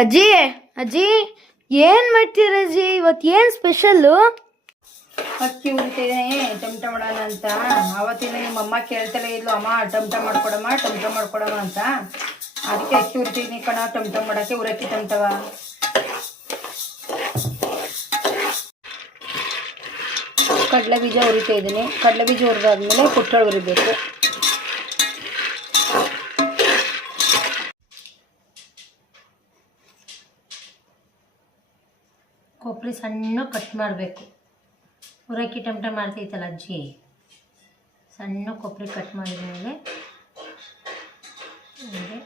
ಅಜ್ಜಿ ಅಜ್ಜಿ ಏನ್ ಮಾಡ್ತೀರ ಅಜ್ಜಿ? ಇವತ್ತು ಏನ್ ಸ್ಪೆಷಲ್ಲು? ಅಕ್ಕಿ ಉರಿತಿದ್ದೀನಿ ಟೊಮ್ಟೊ ಮಾಡೋಣ ಅಂತ. ಆವತ್ತಿಂದ ನಿಮ್ಮಮ್ಮ ಕೇಳ್ತಲೇ ಇದ್ಲು, ಅಮ್ಮ ಟೊಮ್ಟೊ ಮಾಡ್ಕೊಡಮ್ಮ ಅಂತ. ಅದಕ್ಕೆ ಅಕ್ಕಿ ಉರಿತಿದ್ದೀನಿ ಕಣ. ಟೊಮ್ಟೊ ಮಾಡೋಕ್ಕೆ ಉರಕ್ಕಿ ಟೊಮ್ಟವ. ಕಡಲೆ ಬೀಜ ಉರಿತಾ ಇದ್ದೀನಿ. ಕಡಲೆ ಬೀಜ ಹುರಿದಾದ್ಮೇಲೆ ಪುಟ್ಟಳು ಉರಿಬೇಕು. ಕೊಬ್ಬರಿ ಸಣ್ಣ ಕಟ್ ಮಾಡಬೇಕು. ಉರಕ್ಕಿ ಟೊಮ್ಟೊ ಮಾಡ್ತೈತಲ್ಲ ಅಜ್ಜಿ, ಸಣ್ಣ ಕೊಬ್ಬರಿ ಕಟ್ ಮಾಡಿದ ಮೇಲೆ ಹೀಗೆ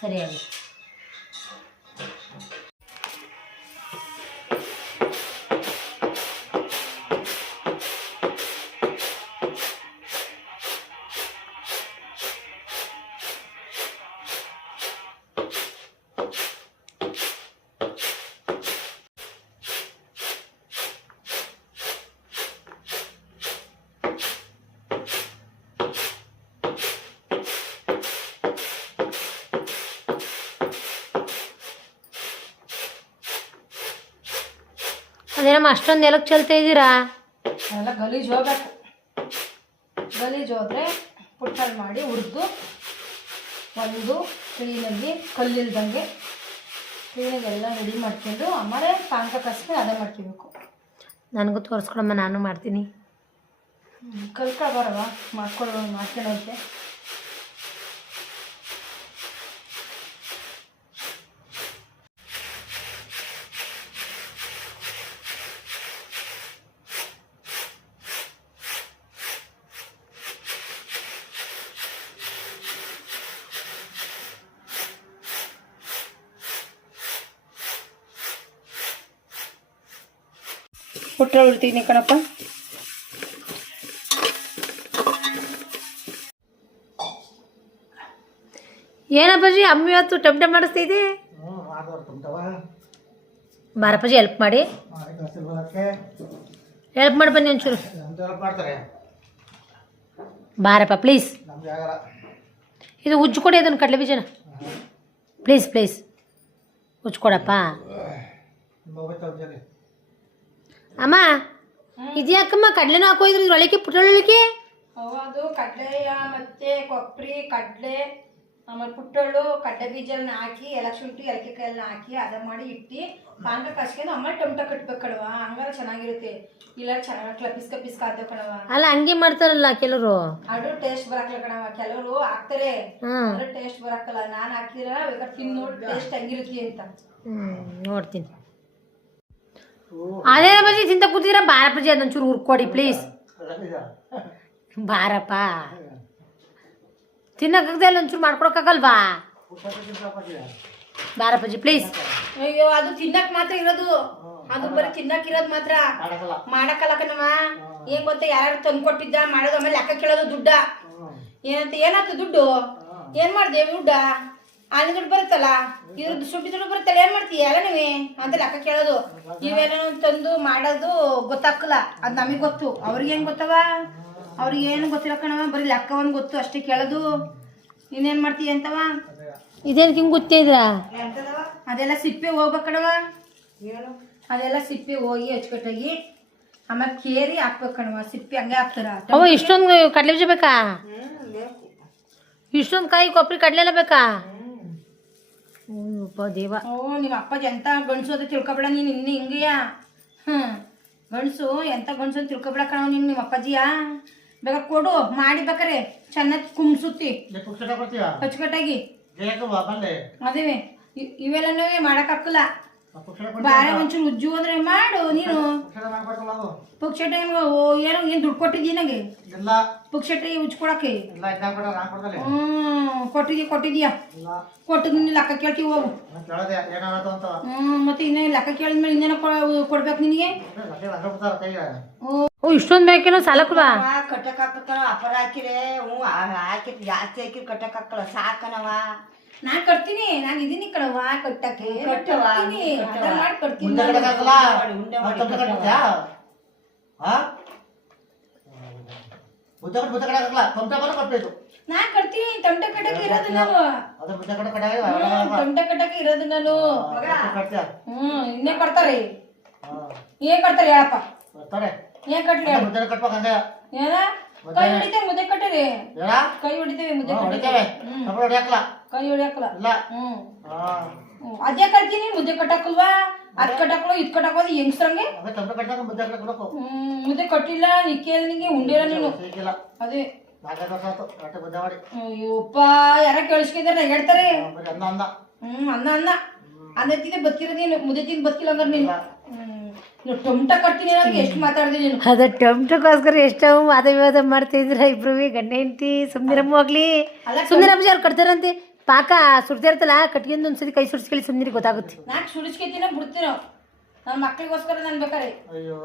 ಸರಿಯಾಗುತ್ತೆ. ಅದೇನಮ್ಮ ಅಷ್ಟೊಂದು ಎಲಕ್ಕೆ ಚೆಲ್ತಾ ಇದ್ದೀರಾ? ಎಲ್ಲ ಗಲೀಜು ಹೋಗ್ಬೇಕು. ಗಲೀಜು ಹೋದರೆ ಪುಟ್ಟಲ್ಲಿ ಮಾಡಿ ಹುರಿದು ಒಂದು ಕ್ಲೀನಾಗಿ ಕಲ್ಲಿಲ್ದಂಗೆ ಕ್ಲೀನಾಗಿ ಎಲ್ಲ ರೆಡಿ ಮಾಡ್ಕೊಂಡು ಆಮೇಲೆ ಪಾನಕ ಕಸ್ಕೊಂಡು ಅದೇ ಮಾಡ್ಕೋಬೇಕು. ನನಗೂ ತೋರಿಸ್ಕೊಡಮ್ಮ, ನಾನು ಮಾಡ್ತೀನಿ. ಕಲ್ಕೊಬಾರವ ಮಾಡ್ಕೊಳ್ಳೋಕೆ. ಪುಟ್ಟ ಉಳ್ತೀನಿ ಕಣಪ್ಪ. ಏನಪ್ಪಾಜಿ ಅಮ್ಮ ಇವತ್ತು ಟೊಮ್ಟೊ ಮಾಡಿಸ್ತೈತಿ? ಬಾರಪ್ಪಾಜಿ ಹೆಲ್ಪ್ ಮಾಡಿ. ಹೆಲ್ಪ್ ಮಾಡಿ ಬನ್ನಿ ಒಂಚೂರು. ಬಾರಪ್ಪ ಪ್ಲೀಸ್. ಇದು ಉಜ್ಜಿಕೊಡಿ ಅದನ್ನು ಕಡಲೆ ಬೀಜನ. ಪ್ಲೀಸ್ ಉಜ್ಕೊಡಪ್ಪ. ಅಮ್ಮ ಇದ್ಯಾಕಮ್ಮ ಕಡಲೆನೂ ಹಾಕೋಯ್ದ್ರು ಇದ್ರೊಳಗೆ ಪುಟ್ಟೊಳಕ್ಕೆ? ಅದು ಕಡಲೆಯ ಮತ್ತೆ ಕೊಬ್ಬರಿ ಕಡಲೆ ಆಮೇಲೆ ಪುಟ್ಟಳು ಕಡಲೆ ಬೀಜನ ಹಾಕಿ ಶುಂಠಿ ಏಲಕ್ಕಿಕಾಯನ್ನ ಹಾಕಿ ಅದ ಮಾಡಿ ಇಟ್ಟು ಪಾನಕ ಕಸ್ಕೊಂಡು ಆಮೇಲೆ ಟೊಮ್ಟೊ ಕಟ್ಬೇಕು ಕಣವ. ಹಂಗಾರ ಚೆನ್ನಾಗಿರುತ್ತೆ. ಇಲ್ಲ ಚೆನ್ನಾಗಿ ಪಿಸ್ಕ ಆದ ಕಣವ. ಅಲ್ಲ ಹಂಗೆ ಮಾಡ್ತಾರಲ್ಲ ಕೆಲವರು. ಅದು ಟೇಸ್ಟ್ ಬರಕಲ್ಲ ಕಣವ. ಕೆಲವರು ಹಾಕ್ತಾರೆ, ಅದ್ರ ಟೇಸ್ಟ್ ಬರಕಲ್ಲ. ನಾನು ಹಾಕಿದ್ರ ಬೇಕಾದ್ರೆ ತಿಂದು ನೋಡಿ ಟೇಸ್ಟ್ ಹೆಂಗಿರುತ್ತೆ ಅಂತ. ನೋಡ್ತೀನಿ. ಅದೇ ಬಜ್ಜಿ ತಿಂತ ಕೂತಿದ್ರ. ಬಾರಪ್ಪಾಜಿ ಅದೊಂಚೂರು ಹುರ್ಕೊಡಿ ಪ್ಲೀಸ್. ಬಾರಪ್ಪ ತಿನ್ನಕ್ಕಾಗದೆ ಇಲ್ಲ, ಒಂಚೂರು ಮಾಡ್ಕೊಡಕ್ಕಾಗಲ್ವಾ? ಬಾರಪ್ಪಾಜಿ ಪ್ಲೀಸ್. ಅಯ್ಯೋ ಅದು ತಿನ್ನಕ್ ಮಾತ್ರ ಇರೋದು. ಅದು ಬರೀ ತಿನ್ನಕ್ ಇರೋದು ಮಾತ್ರ, ಮಾಡಕ್ಕಲ್ಲ ಕಣವ. ಏನ್ ಗೊತ್ತಾ, ಯಾರು ತಂದು ಕೊಟ್ಟಿದ್ದ ಮಾಡೋದು, ಆಮೇಲೆ ಲೆಕ್ಕ ಕೇಳೋದು ದುಡ್ಡ. ಏನಾಯ್ತು ದುಡ್ಡು? ಏನ್ ಮಾಡ್ದೆ ದುಡ್ಡ? ಆನೆ ದುಡ್ಡು ಬರುತ್ತಲ್ಲ, ಇದ್ರದ್ದು ಸುಟ್ಟಿ ದುಡ್ಡು ಬರುತ್ತಲ್ಲ, ಏನ್ ಮಾಡ್ತೀಯ ಎಲ್ಲ ನೀವೇ ಅಂತ ಲೆಕ್ಕ ಕೇಳೋದು. ಇವೆಲ್ಲ ತಂದು ಮಾಡೋದು ಗೊತ್ತಾಗಲ್ಲ. ಅದು ನಮಗೆ ಗೊತ್ತು, ಅವ್ರಿಗೆ ಹೆಂಗ್ ಗೊತ್ತವ? ಅವ್ರಿಗೆ ಏನು ಗೊತ್ತಿಲ್ಲ ಕಣವ. ಬರೀ ಲೆಕ್ಕ ಒಂದು ಗೊತ್ತು ಅಷ್ಟೇ ಕೇಳೋದು. ಇನ್ನೇನ್ ಮಾಡ್ತೀಯ ಅಂತವ? ಇದೇನಕ್ಕೆ ಹಿಂಗೆ ಗೊತ್ತಿದ್ರ? ಅದೆಲ್ಲ ಸಿಪ್ಪೆ ಹೋಗ್ಬೇಕು ಕಣವ. ಅದೆಲ್ಲ ಸಿಪ್ಪೆ ಹೋಗಿ ಅಚ್ಚುಕಟ್ಟಾಗಿ ಆಮೇಲೆ ಕೇರಿ ಹಾಕ್ಬೇಕು ಕಣವ. ಸಿಪ್ಪೆ ಹಂಗೆ ಹಾಕ್ತಾರ. ಅವ ಇಷ್ಟೊಂದು ಕಡಲೆ ಬೀಜ ಬೇಕಾ? ಇಷ್ಟೊಂದು ಕಾಯಿ ಕೊಬ್ಬರಿ ಕಡಲೆ ಎಲ್ಲ ಬೇಕಾ? ದೇವ. ನಿಮ್ಮ ಅಪ್ಪಾಜಿ ಎಂತ ಗಂಡಸು ಅಂತ ತಿಳ್ಕೊಬೇಡ ನೀನು. ಇನ್ನು ಹಿಂಗೆಯ ಗಂಡಸು ಎಂತ ಗಂಡಸು ಅಂತ ತಿಳ್ಕೊಬೇಡ ಕಣವ ನೀನು. ನಿಮ್ಮ ಅಪ್ಪಾಜಿಯ ಬೇಕಾದ್ರೆ ಕೊಡು ಮಾಡಿ ಬೇಕಾರೆ ಚೆನ್ನಾಗಿ ಕುಮ್ಸುತ್ತಿ ಅಚ್ಚುಕಟ್ಟಾಗಿ. ಅದೇವೆ ಇವೆಲ್ಲನೂ ಮಾಡಕ್ಕಾಗಲ್ಲ. ಬಾರೆ ಒಂಚೂರು ಉಜ್ಜು ಅಂದ್ರೆ ಮಾಡು ನೀನು. ಪುಕ್ಷ ಟೈಮ್ ಏನೋ ಏನ್ ದುಡ್ಡು ಕೊಟ್ಟಿದ್ದೀ ನಂಗೆ? ಪುಕ್ಷ ಟೈ ಉಜ್ಕೊಳಕ್ಕೆ ಕೊಟ್ಟಿದ್ಯಾ? ಕೊಟ್ಟಿದ್ದೀನಿ ಲೆಕ್ಕ ಕೇಳ್ತೀವಿ ಹೋಗು. ಮತ್ತೆ ಇನ್ನೇ ಲೆಕ್ಕ ಕೇಳಿದ್ಮೇಲೆ ಇನ್ನೇನೋ ಕೊಡ್ಬೇಕು ನಿನಗೆ. ಇಷ್ಟೊಂದು ಬೇಕೇನೋ ಸಾಲಕ್ಕವಾ? ಕಟ್ಟಕ್ ಹಾಕಲ್ಲ ಅಪರ ಹಾಕಿರೆ ಹಾಕಿ ಜಾಸ್ತಿ ಹಾಕಿ ಕಟ್ಟಕ್ ಹಾಕಲ್ಲ ಸಾಕನವ. ನಾನ್ ಕಟ್ತೀನಿ, ನಾನು ಇದೀನಿ ಕಣವ ಕಟ್ಟಕ್ಕೆ. ನಾ ಕಟ್ತೀನಿ ತೊಂಟೆ ಕಟ್ಟಕ್ಕೆ ಇರೋದು ನಾನು ಅದು ಮುದ್ದೆ ಕಡೆ ಕಡೆ ತೊಂಟೆ ಕಟ್ಟಕ್ಕೆ ಇರೋದು ನಾನು ಕಟ್ತೀಯ ಇನ್ನೇ ಕಟ್ತಾರೆ ಏನ್ ಕಟ್ತಾರೆ ಹೇಳಪ್ಪ ಬರ್ತಾರೆ ಏನ್ ಕಟ್ಲಿ ಹೇಳು ಮುದ್ದೆ ಕಟ್ಬೇಕು ಹಂಗೆ ಏನ ಕೈ ಹೊಡಿತೇವೆ ಮುದ್ದೆ ಕಟ್ಟಿರಿ ಹೇಳ ಕೈ ಹೊಡಿತೇವೆ ಮುದ್ದೆ ಹೊಡಿತೇವೆ ಕಟ್ಟಿತೇವೆ ಕಬ್ಬು ಹೊಡಿಯಾಕಲ್ಲ ಕೈ ಹೊಡಿಯಕ್ಕಲ್ಲ ಇಲ್ಲ ಅದೇ ಕಟ್ತೀನಿ ಮುದ್ದೆ ಕಟ್ಟಕ್ಕಲ್ವಾ ಅದ್ ಕಟ್ಟಕ್ಕಲ್ಲ ಇದ್ ಕಟ್ಟಕೋದು ಹೆಂಗ್ಸ್ರಂಗೆ ಅದೇ ಕಬ್ಬು ಕಟ್ಟಾಗ ಮುದ್ದೆ ಕಟ್ಬೇಕು ಮುದ್ದೆ ಕಟ್ಟಿಲ್ಲ ನಿಕ್ಕೇಲ್ ನಿಂಗೆ ಉಂಡಿಲ್ಲ ನೀನು ಸಿಕ್ಕಿಲ್ಲ ಅದೇ 4 ವರ್ಷ ಆಯ್ತು ಹೊಟ್ಟೆ ಮುದ್ದೆ ಮಾಡಿ ಅಯ್ಯೋಪ್ಪ ಯಾರ ಕೇಳಿಸ್ಕಿದಾರೆ ಹೇಳ್ತಾರೆ ಬರೀ ಅನ್ನ ಅನ್ನ ಅನ್ನ ಅನ್ನ ಅನ್ನ ತಿಂದೆ ಬದುಕಿರೋದೇನು ಮುದ್ದೆ ತಿಂದು ಬದುಕಿಲ್ಲ ಹಂಗಾರೆ ನೀನು ಟೊಮಟ ಕಟ್ತೀನಿ ನನಗೆ ಎಷ್ಟು ಮಾತಾಡಿದೆ ನೀನು ಅದ ಟೊಮ್ಟೋಗೋಸ್ಕರ ಎಷ್ಟೋ ವಾದ ವಿವಾದ ಮಾಡ್ತಿದ್ರ ಇಬ್ರು ಗಂಡ ಹೆಂಡತಿ ಸುಮ್ನಿರಮ್ಮ ಹೋಗ್ಲಿ ಸುಮ್ನಿರಮ್ಮ ಅವ್ರು ಕಟ್ತಾರಂತೆ ಪಾಕ ಸುಡ್ತಿರ್ತಲ್ಲ ಕಟ್ಕೊಂಡು ಒಂದ್ಸತಿ ಕೈ ಸುಡ್ಸ್ಕೊಳ್ಳಿ ಸುಮ್ನಿರಿ ಗೊತ್ತಾಗುತ್ತೆ ನಾಕ್ ಸುಡಿಸ್ಕೊತೀನೋ ಬಿಡ್ತೀನೋ ನನ್ನ ಮಕ್ಳಿಗೋಸ್ಕರ ನಾನು ಬೇಕಾರೆ ಅಯ್ಯೋ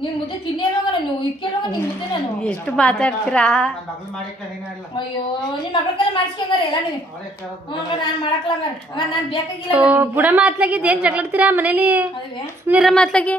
ನೀನ್ ಮುದ್ದೆ ತಿನ್ನೇನೋಗ ನೀವು ಇಕ್ಕೇನೋಗ ನಿನ್ ಮುದ್ದೆ ನಾನು ಎಷ್ಟು ಮಾತಾಡ್ತೀರಾ ನನ್ನ ಮಗಳು ಮಾಡಿಕ್ಕೆ ನೀನು ಇಲ್ಲ ಅಯ್ಯೋ ನಿನ್ ಮಕ್ಳ ಕೈಲಿ ಮಾಡಿಸ್ಕೊಂಗಾರೆ ಎಲ್ಲ ನೀವು ನಾನು ಮಾಡಕ್ಲ ಹಂಗಾರೆ ನಾನು ಬೇಕಾಗಿಲ್ಲ ಬುಡ ಮಾತ್ಲಾಗಿದ್ದು ಏನ್ ಜಗಳಾಡ್ತೀರಾ ಮನೇಲಿ ಅದೇ ಸುಮ್ನಿರ ಮಾತ್ಲಾಗಿ